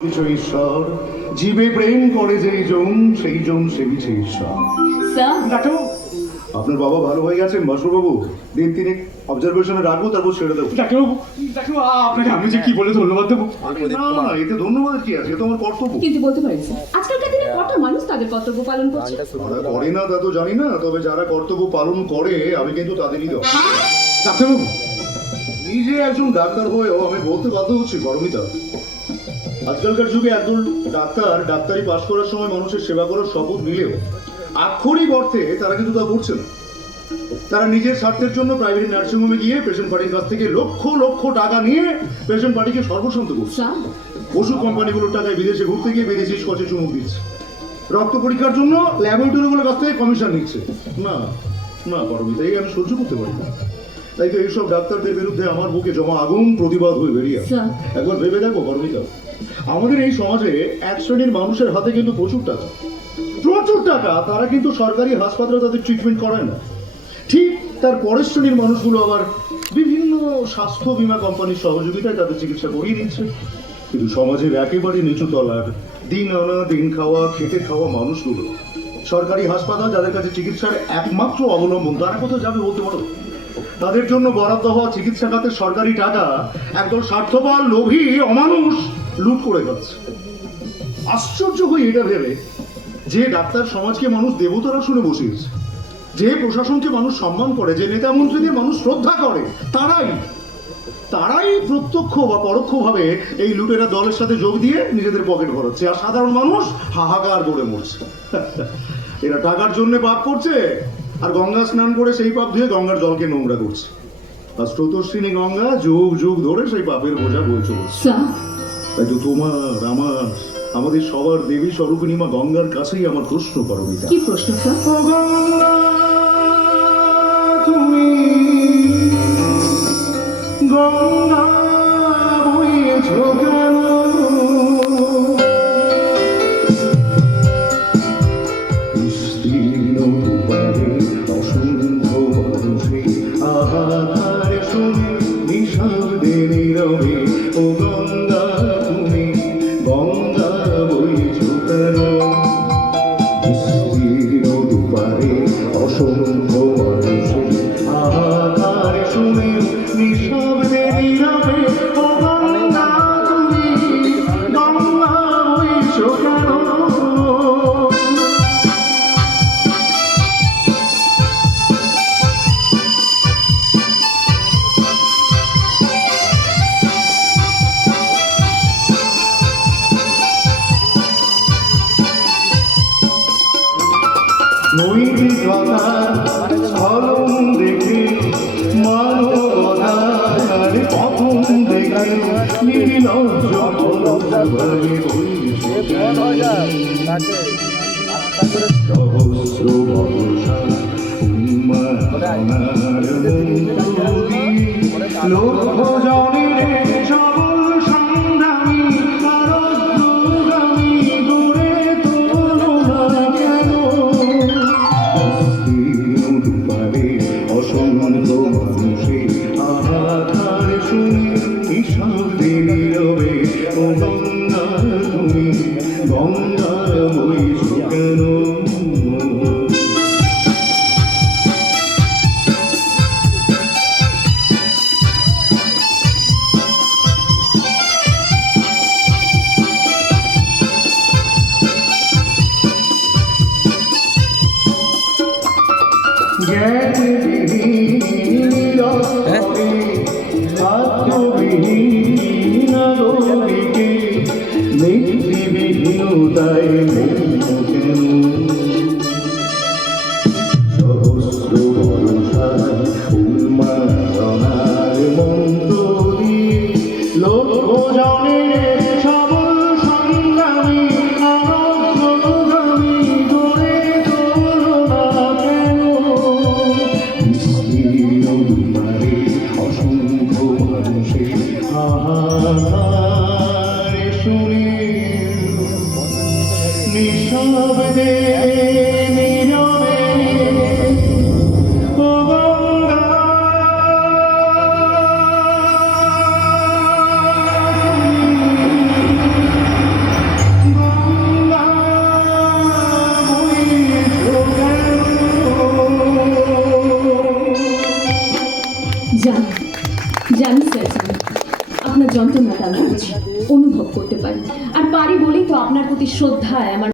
ঈশ্বর জীবে প্রেম করে যেই জন সেই জন সেবিছে ঈশ্বর। ডাক্তারবাবু, আপনার বাবা ভালো হয়ে গেছেন বাসুবাবু, দিন তিনি অবজারভেশনে রাখবো, তারপর ছেড়ে দেবো। ডাক্তারবাবু, আপনাকে আমি যে কি বলে ধন্যবাদ দেবো? না, এতে ধন্যবাদ কি আছে, এটা আমার কর্তব্য। কিন্তু বলতে পারেন স্যার, আজকালকার দিনে কত মানুষ তাদের কর্তব্য পালন করছে। তারা করে না তা তো জানি না, তবে যারা কর্তব্য পালন করে আমি কিন্তু তাদেরই দোষ। ডাক্তারবাবু, নিজে একজন ডাক্তার হয়েও আমি বলতে বাধ্য হচ্ছি গরমিতা, আজকালকার যুগে একজন ডাক্তার ডাক্তারি পাশ করার সময় মানুষের সেবা করার শপথ নিলেও আক্ষরিক অর্থে তারা কিন্তু তা করছে না। তারা নিজের স্বার্থের জন্য প্রাইভেট নার্সিংহোমে গিয়ে পেশেন্ট পার্টির কাছ থেকে লক্ষ লক্ষ টাকা নিয়ে পেশেন্ট পার্টিকে সর্বশান্ত করছে। ওষুধ কোম্পানিগুলোর টাকায় বিদেশে ঘুরতে গিয়ে বিদেশি স্কচে চুমুক দিচ্ছে, রক্ত পরীক্ষার জন্য ল্যাবরেটরিগুলোর কাছ থেকে কমিশন নিচ্ছে। না না গরমিতা, এই আমি সহ্য করতে পারি না। তাই তো এইসব ডাক্তারদের বিরুদ্ধে আমার বুকে জমা আগুন প্রতিবাদ হয়ে বেরিয়ে আসে। একবার ভেবে দেখো গরমিতা, আমাদের এই সমাজে এক শ্রেণীর মানুষের হাতে কিন্তু প্রচুর টাকা, তারা কিন্তু সরকারি হাসপাতালে তাদের ট্রিটমেন্ট করায় না। ঠিক তার পরের শ্রেণীর মানুষগুলো আবার বিভিন্ন স্বাস্থ্য বীমা কোম্পানির সহযোগিতায় তাদের চিকিৎসা করিয়ে নিচ্ছে। কিন্তু সমাজের একেবারে নিচু তলার দিন আনা দিন খাওয়া খেটে খাওয়া মানুষগুলো, সরকারি হাসপাতাল যাদের কাছে চিকিৎসার একমাত্র অবলম্বন, তারা কোথাও যাবে বলতে পারো? তাদের জন্য বরাদ্দ হওয়া চিকিৎসা খাতের সরকারি টাকা একদল স্বার্থপর লোভী অমানুষ লুট করে যাচ্ছে। আশ্চর্য হয়ে এটা ভেবে যে ডাক্তার সমাজকে মানুষ দেবতারা শুনে বসিয়েছে, যে প্রশাসনকে মানুষ সম্মান করে, যে নেতা মন্ত্রীদের মানুষ শ্রদ্ধা করে, তারাই প্রত্যক্ষ বা পরোক্ষভাবে এই লুটেরা দলের সাথে যোগ দিয়ে নিজেদের পকেট ভরাচ্ছে, আর সাধারণ মানুষ হাহাকার করে মরছে। এরা টাকার জন্য পাপ করছে, আর গঙ্গা স্নান করে সেই পাপ ধুয়ে গঙ্গার জলকে নোংরা করছে, আর স্রোতস্বিনী গঙ্গা যুগ যুগ ধরে সেই পাপের বোঝা বয়ে চলছে। তাই তো তোমার আমার আমাদের সবার দেবী স্বরূপিণী মা গঙ্গার কাছেই আমার প্রশ্ন গরমিতা। কি প্রশ্ন স্যার? তুমি গঙ্গা বইয়েছ কেন? বিস্তীর্ণ দুপারে অসংখ্য মানুষে আহার শুনে নিঃশব্দে নীরবে, ও গঙ্গা তুমি গঙ্গা বইছ কেন? বিস্তীর্ণ দুপারে অসংখ্য মানুষে আহার শুনে নিঃশব্দে নীরবে, ও গঙ্গা তুমি গঙ্গা বইছ কেন? নৈতিকতার ফলন দেখে, মানবতার পতন দেখে, নির্লজ্জ ভাবে সহস্র বর্ষা লক্ষ জনের সবল সংগ্রামী আরোগ্যগামী গড়ে তোলো না কেন? দুপারে অসংখ্য মানুষে আহার শুনে নিঃশব্দে নীরবে, ও গঙ্গা তুমি গঙ্গা বইছ কেন? জ্ঞানবিহীন আত্মবিহীন নাগরিকে, নীতিবিহীনতায় যন্ত্রণাটা আমি বুঝি, অনুভব করতে পারি, আর পারি বলেই তো আপনার প্রতি শ্রদ্ধায় আমার